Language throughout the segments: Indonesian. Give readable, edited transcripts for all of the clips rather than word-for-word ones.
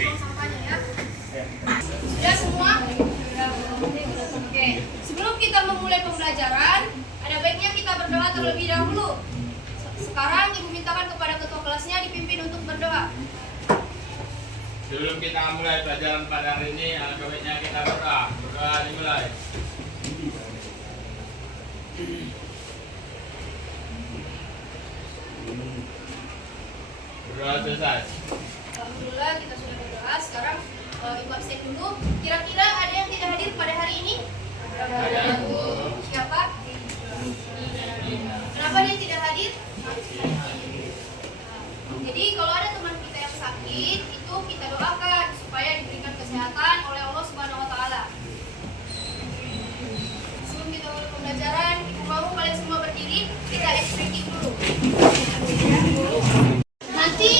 buang sampahnya ya. Sudah semua? Oke. Sebelum kita memulai pembelajaran, ada baiknya kita berdoa terlebih dahulu. Sekarang Ibu mintakan kepada ketua kelasnya dipimpin untuk berdoa. Sebelum kita mulai pelajaran pada hari ini, alangkah baiknya kita berdoa. Berdoa dimulai. Berdoa selesai. Alhamdulillah kita sudah berdoa. Sekarang Ibu absen dulu. Kira-kira ada yang tidak hadir pada hari ini? Ada. Siapa? Kenapa dia tidak hadir? Jadi kalau ada teman kita yang sakit, itu kita doakan supaya diberikan kesehatan oleh Allah Subhanahu wa taala. Sebelum kita mulai pembelajaran, Ibu mau kalian semua berdiri, kita explaining dulu. Nanti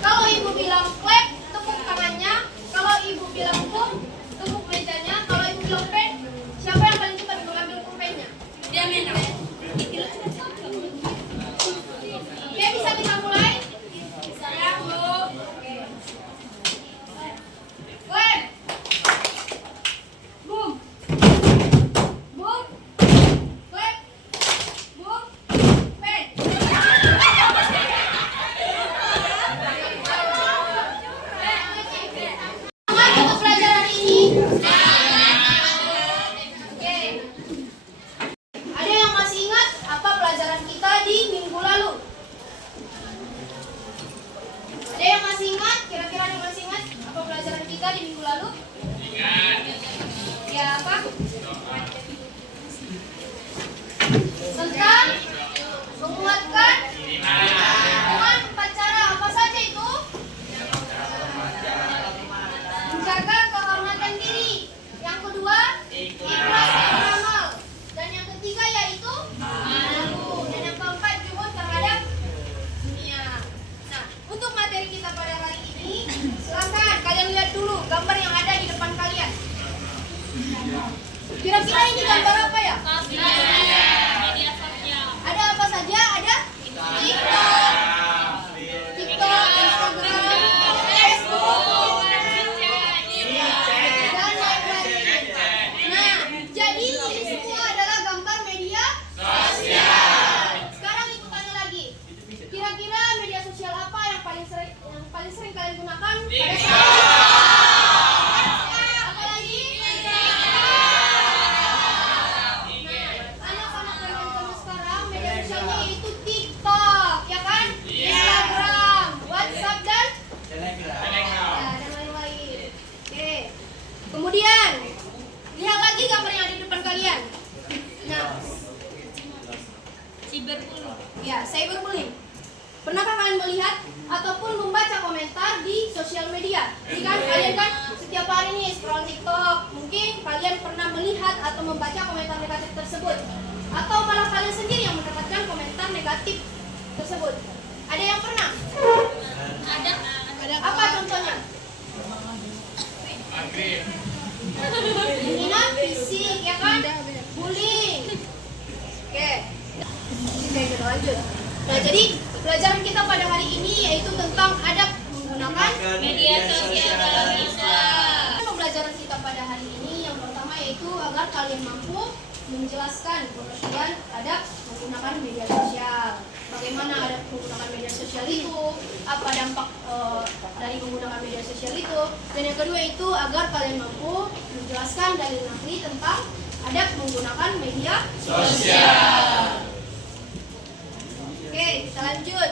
kalau Ibu bilang clap, tepuk tangannya. Kalau Ibu bilang boom, tepuk mejanya. Kalau Ibu bilang pen, siapa yang paling cepat mengambil pulpennya? Dia menang. Oke, bisa kita mulai? Ya, Bu. Oke. Clap. Boom. Boom. Clap. Boom. Pen. Semangat untuk pelajaran ini. Oke. Ada yang masih ingat apa pelajaran kita di minggu lalu? Ada yang masih ingat? Kira-kira ada yang masih ingat apa pelajaran kita di minggu lalu? Ingat. Ya apa? Tentang menguatkan dengan 4 cara. Apa saja itu? Menjaga kehormatan diri. Yang kedua, ikhlas beramal. Dan yang ketiga yaitu malu. Dan yang keempat, juhud terhadap dunia. Nah, untuk materi kita pada hari ini, silakan kalian lihat dulu gambar yang ada di depan kalian. Kira-kira ini gambar apa ya? Media sosial. Ada apa saja? Ada TikTok, Instagram, Facebook, dan lain-lain. Nah, jadi ini semua adalah gambar media sosial. Sekarang Ibu tanya lagi. Kira-kira media sosial apa yang paling sering kalian gunakan pada saat ini? Apa lagi? Anak-anak kalian zaman sekarang media sosialnya yaitu TikTok, ya kan? Instagram, WhatsApp dan lain-lain. Oke. Kemudian lihat lagi gambar yang ada di depan kalian. Nah, Cyberbullying. ya, cyberbullying. Pernahkah kalian melihat ataupun membaca komentar di sosial media? Ini kan kalian kan setiap hari nih scroll TikTok. Mungkin kalian pernah melihat atau membaca komentar negatif tersebut, atau malah kalian sendiri yang mendapatkan komentar negatif tersebut. Ada yang pernah? Ada. Apa contohnya? Maghrib. Penghinaan fisik, ya kan? Bullying. Oke. Oke, kita lanjut. Nah, jadi pelajaran kita pada hari ini yaitu tentang adab menggunakan Media sosial dalam Islam. Pembelajaran kita pada hari ini yang pertama yaitu agar kalian mampu menjelaskan pengertian adab menggunakan media sosial. Bagaimana adab menggunakan media sosial itu, apa dampak dari menggunakan media sosial itu, dan yang kedua itu agar kalian mampu menjelaskan dalil naqli tentang adab menggunakan media sosial. Oke, kita lanjut.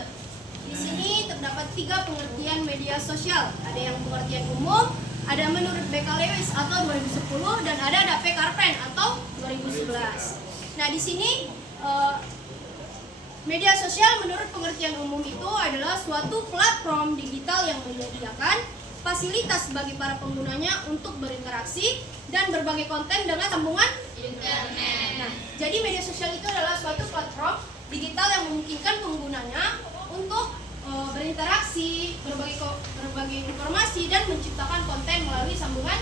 Di sini terdapat 3 pengertian media sosial. Ada yang pengertian umum, ada menurut BK Lewis atau 2010, dan ada DAP Karpen atau 2011. Nah, di sini media sosial menurut pengertian umum itu adalah suatu platform digital yang menyediakan fasilitas bagi para penggunanya untuk berinteraksi dan berbagai konten dengan sambungan internet. Nah, jadi media sosial itu adalah suatu platform digital yang memungkinkan penggunanya untuk berinteraksi, berbagi informasi, dan menciptakan konten melalui sambungan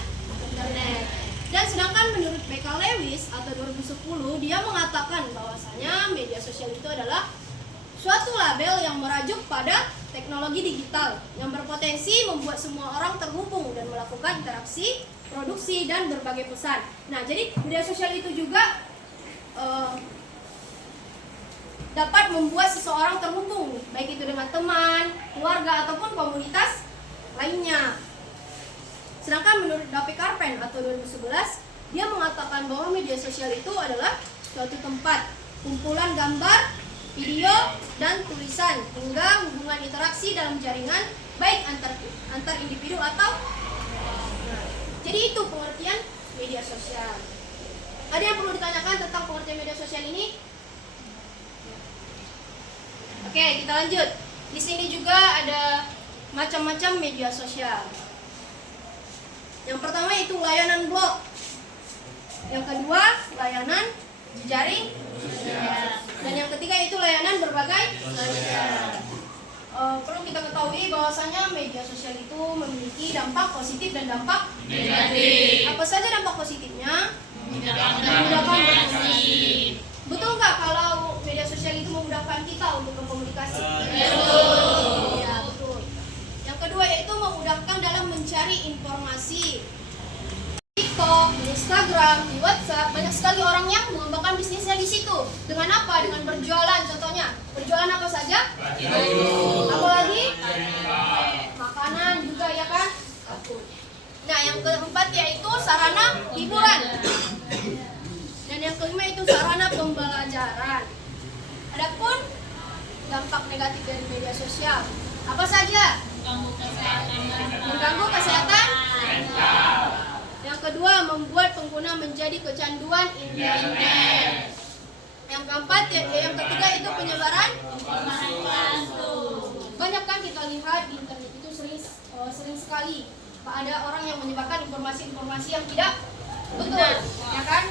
internet. Dan sedangkan menurut BK Lewis atau 2010, dia mengatakan bahwasanya media sosial itu adalah suatu label yang merajuk pada teknologi teknologi digital yang berpotensi membuat semua orang terhubung dan melakukan interaksi, produksi, dan berbagai pesan. Nah, jadi media sosial itu juga dapat membuat seseorang terhubung, baik itu dengan teman, keluarga, ataupun komunitas lainnya. Sedangkan menurut David Karpen atau 2011, dia mengatakan bahwa media sosial itu adalah suatu tempat kumpulan gambar, video, dan tulisan hingga hubungan interaksi dalam jaringan baik antar individu atau jadi itu pengertian media sosial. Ada yang perlu ditanyakan tentang pengertian media sosial ini? Oke, kita lanjut. Di sini juga ada macam-macam media sosial. Yang pertama itu layanan blog. Yang kedua, layanan jejaring. Dan yang ketiga itu layanan berbagai perlu kita ketahui bahwasanya media sosial itu memiliki dampak positif dan dampak negatif. Apa saja dampak positifnya? Memudahkan berkomunikasi. Betul nggak kalau media sosial itu memudahkan kita untuk berkomunikasi? Betul. Ya, betul. Yang kedua yaitu memudahkan dalam mencari informasi. TikTok, di Instagram, di WhatsApp, banyak sekali orang yang mengembangkan bisnisnya di situ. Dengan apa? Dengan berjualan contohnya. Berjualan apa saja? Apalagi? Makanan juga ya kan? Nah, yang keempat yaitu sarana hiburan. Dan yang kelima itu sarana pembelajaran. Adapun dampak negatif dari media sosial apa saja? Mengganggu kesehatan. Yang kedua, membuat pengguna menjadi kecanduan internet. Yang keempat, yang ketiga itu penyebaran informasi palsu. Banyak kan kita lihat di internet itu sering sekali ada orang yang menyebarkan informasi-informasi yang tidak betul, ya kan?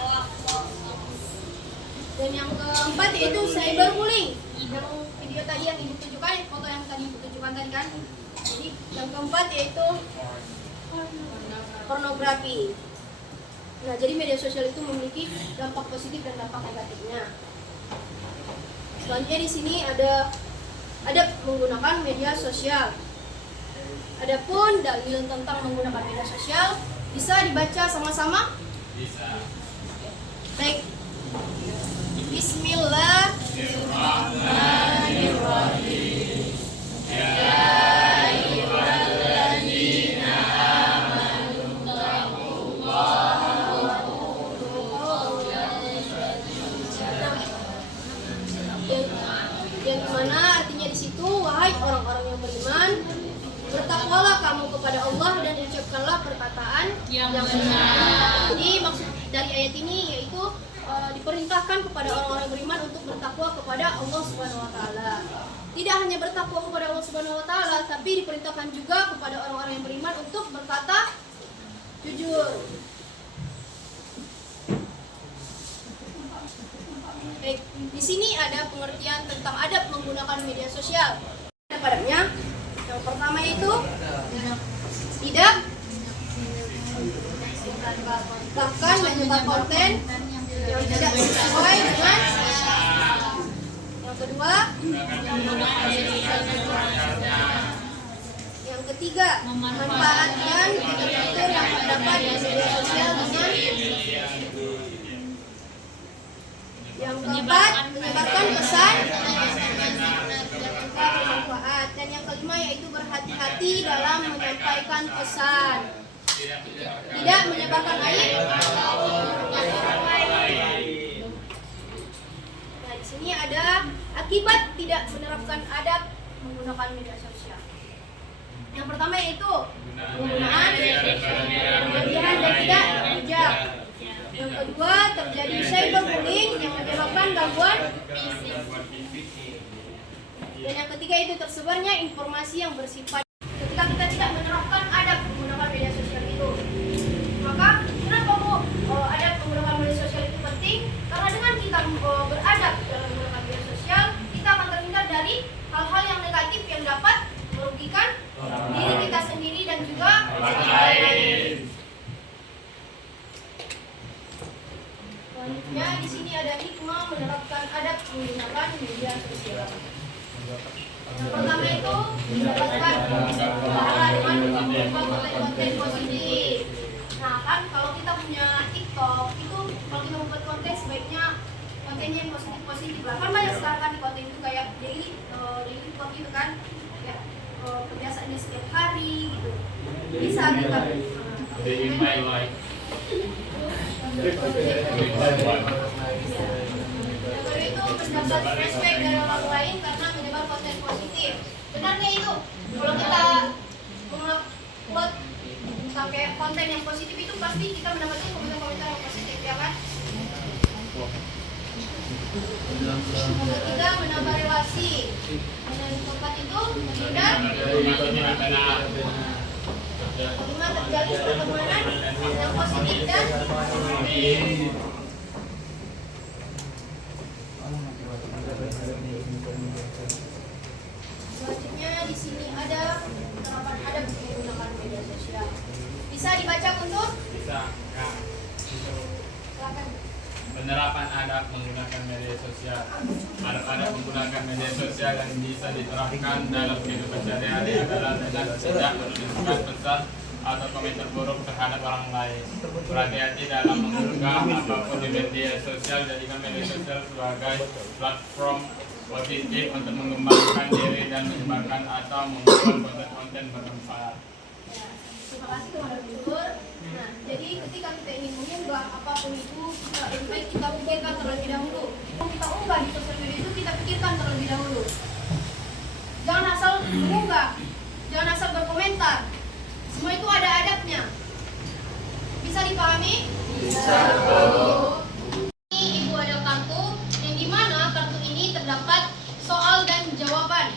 Dan yang keempat yaitu cyberbullying. Yang video tadi yang ibu tunjukkan, foto yang tadi ibu tunjukkan tadi kan. Jadi yang keempat yaitu pornografi. Nah, jadi media sosial itu memiliki dampak positif dan dampak negatifnya. Selanjutnya di sini ada menggunakan media sosial. Adapun dalil tentang menggunakan media sosial bisa dibaca sama-sama? Bisa. Baik. Bismillahirrahmanirrahim. Yang mana artinya di situ, wahai orang-orang yang beriman, bertakwalah kamu kepada Allah dan ucapkanlah perkataan yang benar. Jadi maksud dari ayat ini yaitu diperintahkan kepada orang-orang beriman untuk bertakwa kepada Allah Subhanahu wa taala. Tidak hanya bertakwa kepada Allah Subhanahu wa taala, tapi diperintahkan juga kepada orang-orang yang beriman untuk berkata jujur. Baik, di sini ada pengertian tentang adab menggunakan media sosial. Ada adabnya. Yang pertama itu tidak bahkan menyebar konten yang tidak sesuai dengan. Yang kedua, yang ketiga, memanfaatkan fitur-fitur yang terdapat di media sosial dengan. Yang keempat, menyebarkan pesan yang bermanfaat. Dan yang kelima yaitu berhati-hati dalam menyampaikan pesan. Tidak menyebarkan aib. Nah, di sini ada akibat tidak menerapkan adab menggunakan media sosial. Yang pertama yaitu penggunaan berlebihan dan tidak bijak. Yang kedua, terjadi cyberbullying yang menyebabkan gangguan fisik. Dan yang ketiga itu tersebarnya informasi yang bersifat. Ketika kita tidak menerapkan adab menggunakan media sosial itu, maka kenapa adab menggunakan media sosial itu penting? Karena dengan kita beradab dalam menggunakan media sosial, kita akan terhindar dari hal-hal yang negatif yang dapat merugikan diri kita sendiri dan juga orang lain. Selanjutnya di sini ada hikmah menerapkan adab menggunakan media sosial. Yang pertama itu mendapatkan pahala dengan membuat konten-konten positif. Nah kan kalau kita punya TikTok itu kalau kita membuat konten sebaiknya kontennya yang positif lah. Kan banyak sekarang kan di konten itu kayak daily vlog gitu kan, kayak kebiasaannya setiap hari gitu. Bisa kita Living my life. Baru itu mendapat respect dari orang lain karena menyebar konten positif. Benarnya itu kalau kita membuat pakai konten yang positif itu pasti kita mendapatkan komentar-komentar yang positif ya kan. Ketiga, menambah relasi. Dan keempat itu menghindar. Kelima, terjalin pertemanan yang positif dan selanjutnya di sini ada penerapan adab menggunakan media sosial. Bisa dibaca untuk? Bisa. Ya. Silakan. Penerapan adab menggunakan media sosial. Adab menggunakan media sosial yang bisa diterapkan dalam kehidupan sehari-hari adalah dengan tidak menuliskan pesan atau komentar buruk terhadap orang lain. Berhati-hati dalam mengunggah apapun di media sosial. Jadikan media sosial sebagai platform positif untuk mengembangkan diri dan menyebarkan atau membuat konten-konten bermanfaat. Terima kasih kepada guru. Nah, jadi ketika kita ingin mengunggah apapun itu, lebih baik kita pikirkan terlebih dahulu. Kalau kita unggah di sosial media itu kita pikirkan terlebih dahulu. Jangan asal mengunggah, jangan asal berkomentar. Semua itu ada adabnya. Bisa dipahami? Bisa. Ini ibu ada kartu, yang dimana kartu ini terdapat soal dan jawaban.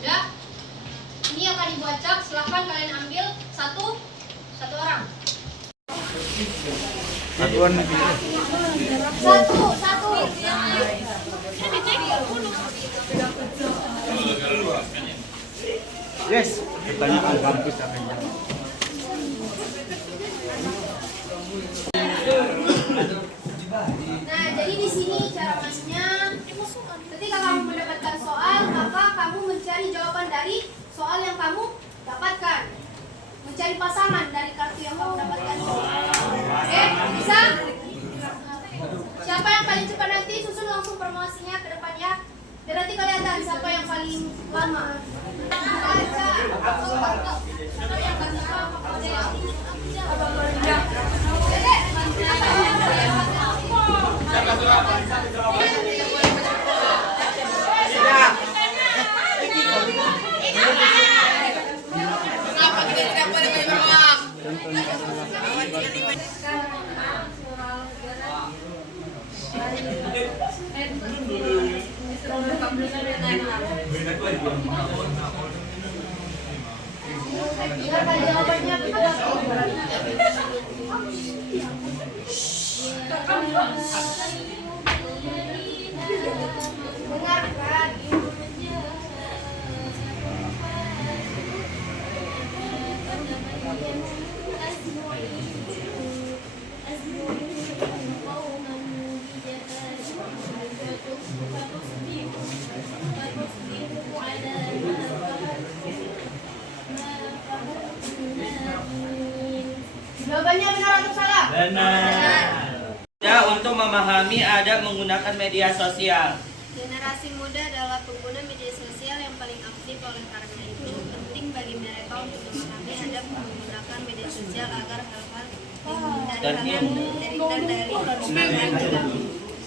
Udah? Ini akan ibu acak, silahkan kalian ambil satu orang. Satu. Yes, pertanyaan kampus namanya. Nah, jadi di sini cara mainnya, ketika kamu mendapatkan soal, maka kamu mencari jawaban dari soal yang kamu dapatkan. Mencari pasangan dari kartu yang kamu dapatkan. Oke, bisa? Siapa yang paling cepat nanti susun langsung promosinya ke depan ya. Dan nanti kelihatan siapa yang paling lama. Jawabannya dengarkan. Jawabannya benar atau salah? Benar. Ya, untuk memahami adab menggunakan media sosial. Generasi muda adalah pengguna media sosial yang paling aktif, oleh karena itu penting bagi mereka untuk memahami adab menggunakan media sosial agar hal-hal terhindar dari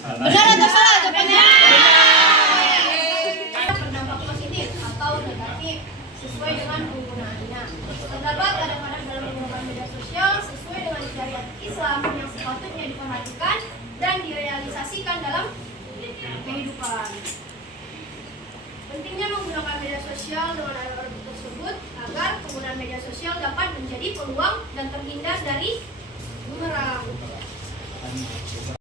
Benar atau salah jawabannya? Berdampak positif atau negatif sesuai dengan penggunaannya. Terdapat kadang-kadang dalam menggunakan media sosial sesuai dengan syariat Islam yang sepatutnya diperhatikan dan direalisasikan dalam kehidupan. Pentingnya menggunakan media sosial dengan adab tersebut agar penggunaan media sosial dapat menjadi peluang dan terhindar dari